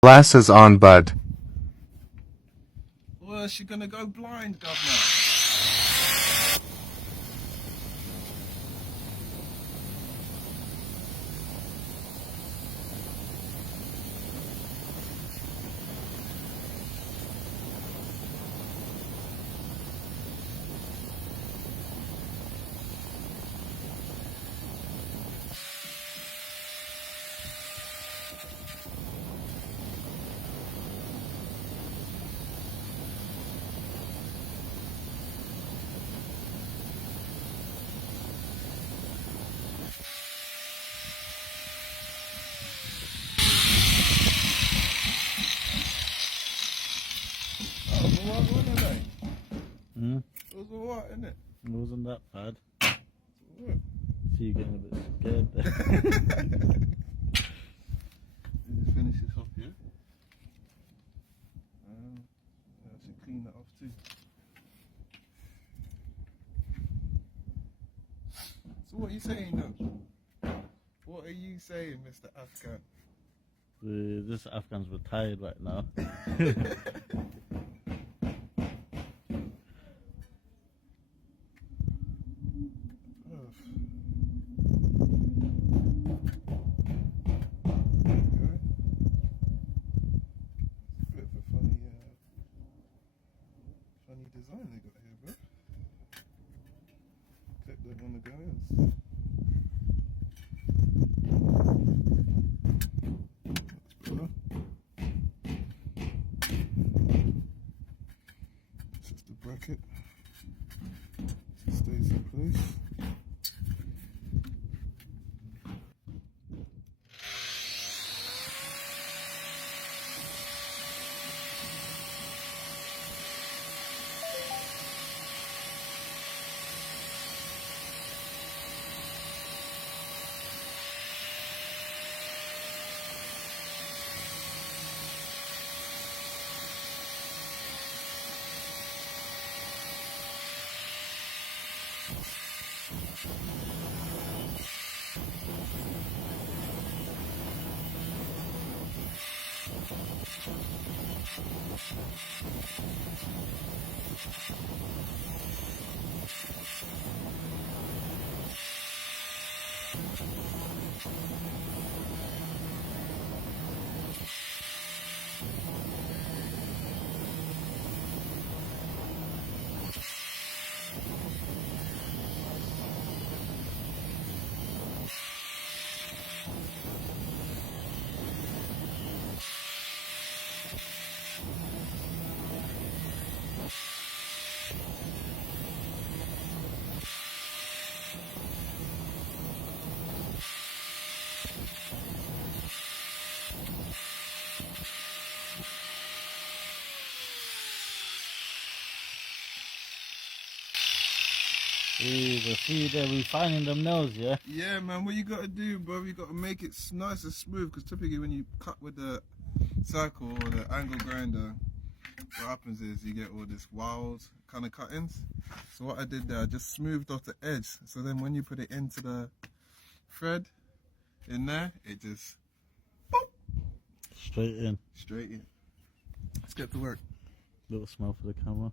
Glasses on, bud. Well, is she gonna go blind, governor? It was alright, innit? It wasn't that bad. What? See you getting a bit scared there. Just finish this off, yeah? I should clean that off too. So what are you saying now? What are you saying, Mr. Afghan? This Afghan's retired right now. Funny design they got here, bro. Clip that on the goings. This is the bracket. It stays in place. See, they're refining them nails, yeah? Yeah, man, what you gotta do, bro, you gotta make it nice and smooth, because typically when you cut with the circle or the angle grinder, what happens is you get all this wild kind of cuttings. So what I did there, I just smoothed off the edge, so then when you put it into the thread in there, it just boop, Straight in. straight in. Let's get to work. Little smell for the camera.